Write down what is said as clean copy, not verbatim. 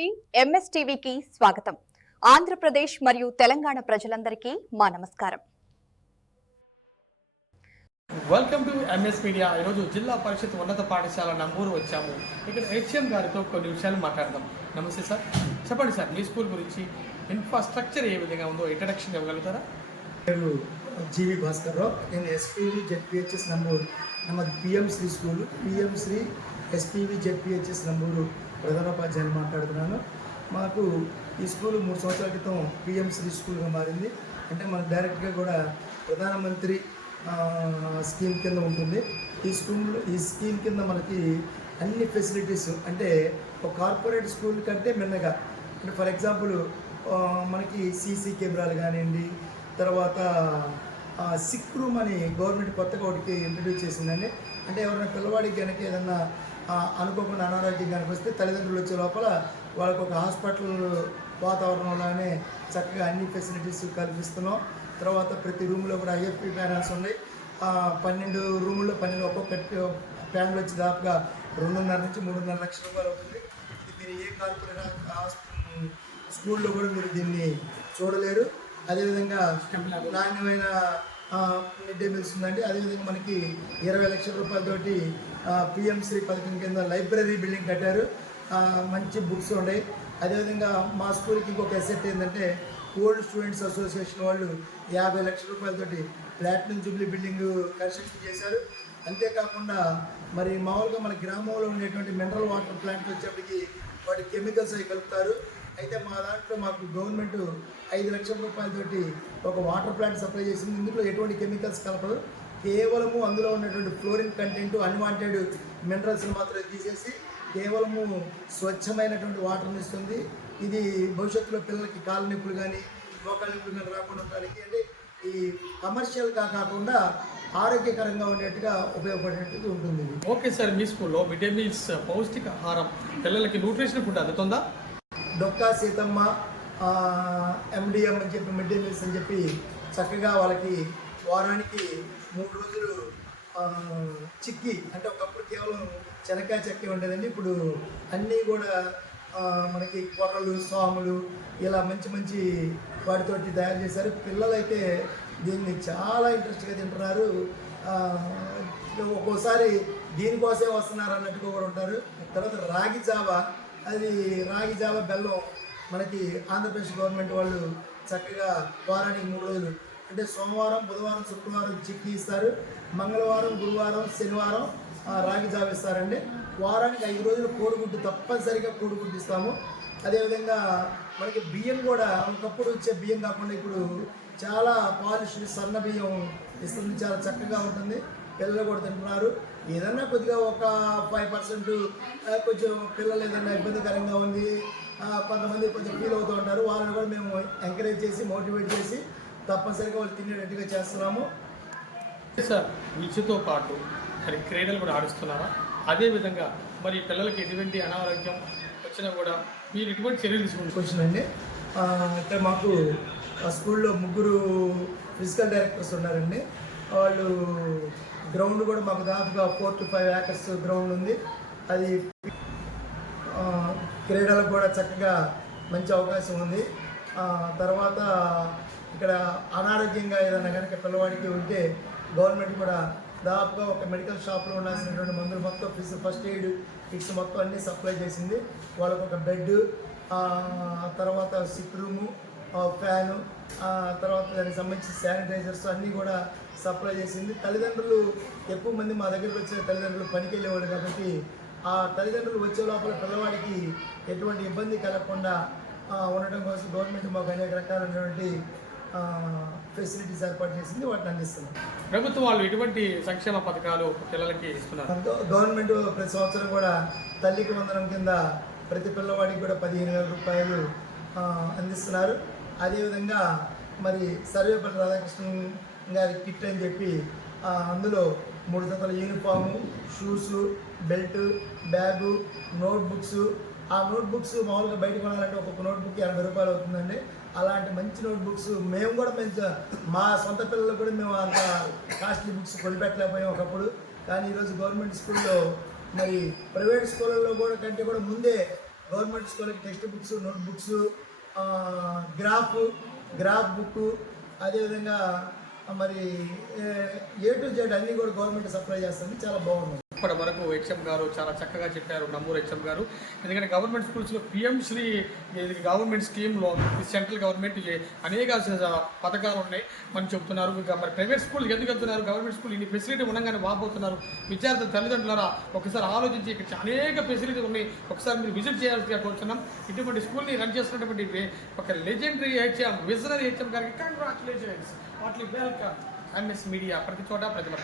TV MS టీవీకి స్వాగతం. ఆంధ్రప్రదేశ్ మరియు తెలంగాణ ప్రజలందరికీ మా నమస్కారం. Welcome to MS media. ఈరోజు జిల్లా పరిషత్ ఉన్నత పాఠశాల నంబూరు వచ్చాము. ఇక్కడ హెచ్ఎం గారితో కొన్ని విషయాలు మాట్లాడదాం. నమస్తే సార్, చెప్పండి సార్, మీ స్కూల్ గురించి ఇన్ఫ్రాస్ట్రక్చర్ ఏ విధంగా ఉందో ఇంట్రడక్షన్ ఇవ్వగలుగుతారా? పేరు జీవి భాస్కర్రావు. నేను ఎస్పీవి జెడ్పిహెచ్ఎస్ నంబూరు, నమ్మది PM Shri school, PM Shri SPV ZPHS Namburu ప్రధానోపాధ్యాయులు మాట్లాడుతున్నాను. మాకు ఈ స్కూలు 3 సంవత్సరాల క్రితం పిఎం శ్రీ స్కూల్గా మారింది. అంటే మనకు డైరెక్ట్గా కూడా ప్రధానమంత్రి స్కీమ్ కింద ఉంటుంది. ఈ స్కీమ్ కింద మనకి అన్ని ఫెసిలిటీస్, అంటే ఒక కార్పొరేట్ స్కూల్ కంటే మిన్నగా, అంటే ఫర్ ఎగ్జాంపుల్ మనకి సీసీ కెమెరాలు కానివ్వండి, తర్వాత సిక్ రూమ్ అని గవర్నమెంట్ కొత్తగా ఒకటి ఇంట్రడ్యూస్ చేసిందండి. అంటే ఎవరైనా పిల్లవాడికి కనుక ఏదన్నా అనుకోకుండా అనారోగ్యం కనుక వస్తే తల్లిదండ్రులు వచ్చే లోపల వాళ్ళకు ఒక హాస్పిటల్ వాతావరణంలోనే చక్కగా అన్ని ఫెసిలిటీస్ కల్పిస్తున్నాం. తర్వాత ప్రతి రూమ్లో కూడా ఐఎఫ్పి ప్యానల్స్ ఉన్నాయి. 12 రూముల్లో 12 ఒక్కొక్క ప్యానల్ వచ్చి దాదాపుగా 2.5 నుంచి 3.5 లక్షల రూపాయలు అవుతుంది. ఇది మీరు ఏ కార్పొరేట్ స్కూల్లో కూడా మీరు దీన్ని చూడలేరు. అదేవిధంగా నాణ్యమైన మిడ్ డే మీల్స్ ఉందండి. అదేవిధంగా మనకి 20 లక్షల రూపాయలతోటి పిఎం శ్రీ పథకం కింద లైబ్రరీ బిల్డింగ్ కట్టారు. మంచి బుక్స్ ఉన్నాయి. అదేవిధంగా మా స్కూల్కి ఇంకొక ఎసెట్ ఏంటంటే, ఓల్డ్ స్టూడెంట్స్ అసోసియేషన్ వాళ్ళు 50 లక్షల రూపాయలతోటి ప్లాటినం జూబ్లీ బిల్డింగ్ కన్స్ట్రక్షన్ చేశారు. అంతేకాకుండా మరి మామూలుగా మన గ్రామంలో ఉండేటువంటి మినరల్ వాటర్ ప్లాంట్ వచ్చేప్పటికి వాటి కెమికల్స్ అవి కలుపుతారు. అయితే మా దాంట్లో మాకు గవర్నమెంట్ 5 లక్షల రూపాయలతోటి ఒక వాటర్ ప్లాంట్ సప్లై చేసింది. ఇందులో ఎటువంటి కెమికల్స్ కలపదు, కేవలము అందులో ఉన్నటువంటి ఫ్లోరిన్ కంటెంట్, అన్వాంటెడ్ మినరల్స్ని మాత్రమే తీసేసి కేవలము స్వచ్ఛమైనటువంటి వాటర్ని ఇస్తుంది. ఇది భవిష్యత్తులో పిల్లలకి కాళ్ళ నొప్పులు కానీ మోకాళ్ళ నొప్పులు కానీ రాకుండా ఉండడానికి, అంటే ఈ కమర్షియల్గా కాకుండా ఆరోగ్యకరంగా ఉండేట్టుగా ఉపయోగపడేట్టుగా ఉంటుంది. ఓకే సార్, మీ స్కూల్లో మిడ్ డే మీల్స్ పౌష్టికాహారం పిల్లలకి న్యూట్రిషన్ ఫుడ్ అందుతుందా? డొక్కా సీతమ్మ ఎండిఎం అని చెప్పి మిడ్ డే మీల్స్ అని చెప్పి చక్కగా వాళ్ళకి వారానికి 3 రోజులు చిక్కీ, అంటే ఒకప్పుడు కేవలం శనక్కాయ చెక్కి ఉండేదండి. ఇప్పుడు అన్నీ కూడా మనకి కొర్రలు, సాములు ఇలా మంచి మంచి వాటితోటి తయారు చేశారు. పిల్లలైతే దీన్ని చాలా ఇంట్రెస్ట్గా తింటున్నారు. ఒక్కోసారి దీనికోసమే వస్తున్నారు అన్నట్టుగా కూడా ఉంటారు. తర్వాత రాగి జావా, అది రాగి జావా బెల్లం మనకి ఆంధ్రప్రదేశ్ గవర్నమెంట్ వాళ్ళు చక్కగా వారానికి 3 రోజులు, అంటే సోమవారం, బుధవారం, శుక్రవారం చిక్కీ ఇస్తారు. మంగళవారం, గురువారం, శనివారం రాగి జావ ఇస్తారండి. వారానికి 5 రోజులు కోడిగుడ్డు, తప్పనిసరిగా కోడిగుడ్డు ఇస్తాము. అదేవిధంగా మనకి బియ్యం కూడా ఒకప్పుడు వచ్చే బియ్యం కాకుండా ఇప్పుడు చాలా పాలిష్ సన్న బియ్యం ఇస్తుంది. చాలా చక్కగా ఉంటుంది. పిల్లలు కూడా తింటున్నారు. ఏదన్నా కొద్దిగా ఒక 5% కొంచెం పిల్లలు ఏదన్నా ఇబ్బందికరంగా ఉంది, కొంతమంది కొంచెం ఫీల్ అవుతూ ఉంటారు. వాళ్ళని కూడా మేము ఎంకరేజ్ చేసి, మోటివేట్ చేసి తప్పనిసరిగా వాళ్ళు తినేటట్టుగా చేస్తున్నాము. సార్, విద్యతో పాటు మరి క్రీడలు కూడా ఆడిస్తున్నారా? అదేవిధంగా మరి పిల్లలకి ఎటువంటి అనారోగ్యం వచ్చినా కూడా మీరు ఎటువంటి చర్యలు తీసుకుంటున్నారండి? అంటే మాకు స్కూల్లో 3 ఫిజికల్ డైరెక్టర్స్ ఉన్నారండి. వాళ్ళు గ్రౌండ్ కూడా మాకు దాదాపుగా 4 to 5 acres గ్రౌండ్ ఉంది. అది క్రీడలకు కూడా చక్కగా మంచి అవకాశం ఉంది. తర్వాత ఇక్కడ అనారోగ్యంగా ఏదైనా కనుక పిల్లవాడికి ఉంటే గవర్నమెంట్ కూడా దాదాపుగా ఒక మెడికల్ షాప్లో ఉండాల్సినటువంటి మందులు మొత్తం ఫస్ట్ ఎయిడ్ కిట్స్ మొత్తం అన్నీ సప్లై చేసింది. వాళ్ళకు ఒక బెడ్, తర్వాత సిక్ రూము, ఫ్యాను, తర్వాత దానికి సంబంధించి శానిటైజర్స్ అన్నీ కూడా సప్లై చేసింది. తల్లిదండ్రులు ఎక్కువ మంది మా దగ్గరికి వచ్చే తల్లిదండ్రులు పనికి వెళ్ళేవాళ్ళు కాబట్టి ఆ తల్లిదండ్రులు వచ్చే లోపల పిల్లవాడికి ఎటువంటి ఇబ్బంది కలగకుండా ఉండటం కోసం గవర్నమెంట్ మాకు అనేక రకాలైనటువంటి ఫెసిలిటీస్ ఏర్పాటు చేసింది. వాటిని అందిస్తున్నాం. ప్రభుత్వం వాళ్ళు ఎటువంటి సంక్షేమ పథకాలు పిల్లలకి ఇస్తున్నారు? గవర్నమెంట్ ప్రతి సంవత్సరం కూడా తల్లికి వందనం కింద ప్రతి పిల్లవాడికి కూడా 15,000 రూపాయలు అందిస్తున్నారు. అదేవిధంగా మరి సర్వేపల్లి రాధాకృష్ణన్ గారి కిట్ అని చెప్పి అందులో 3 జతల uniform, shoes, belt, bag, notebooks. ఆ నోట్బుక్స్ మామూలుగా బయట కొనాలంటే ఒక్కొక్క నోట్బుక్ 80 రూపాయలు అవుతుందండి. అలాంటి మంచి నోట్బుక్స్ మేము కూడా మా సొంత పిల్లలు కూడా మేము అంత కాస్ట్లీ బుక్స్ కొనిపెట్టలేకపోయాం ఒకప్పుడు. కానీ ఈరోజు గవర్నమెంట్ స్కూల్లో మరి ప్రైవేట్ స్కూళ్ళల్లో కూడా కంటే కూడా ముందే గవర్నమెంట్ స్కూల్కి text books, note books, graph book, అదేవిధంగా మరి ఏ టు జెడ్ అన్నీ కూడా గవర్నమెంట్ సప్లై చేస్తుంది. చాలా బాగుంది. ఇప్పటి వరకు హెచ్ఎం గారు చాలా చక్కగా చెప్పారు, నంబూరు హెచ్ఎం గారు. ఎందుకంటే గవర్నమెంట్ స్కూల్స్లో పిఎంశ్రీ గవర్నమెంట్ స్కీమ్లో సెంట్రల్ గవర్నమెంట్ అనేక పథకాలు ఉన్నాయి మనం చెబుతున్నారు. ఇంకా మరి ప్రైవేట్ స్కూల్కి ఎందుకు వెళ్తున్నారు, గవర్నమెంట్ స్కూల్ ఇన్ని ఫెసిలిటీ ఉండగానే వాపోతున్నారు. విద్యార్థుల తల్లిదండ్రులారా ఒకసారి ఆలోచించి ఇక్కడ అనేక ఫెసిలిటీ ఉన్నాయి, ఒకసారి మీరు విజిట్ చేయాల్సిగా కోరుతున్నాం. ఇటువంటి స్కూల్ని రన్ చేస్తున్నటువంటి ఒక లెజెండరీ హెచ్ఎం, విజనరీ హెచ్ఎం గారికి కంగ్రాచులేషన్స్. వాటి వెల్కమ్ ఎంఎస్ మీడియా, ప్రతి చోట ప్రజల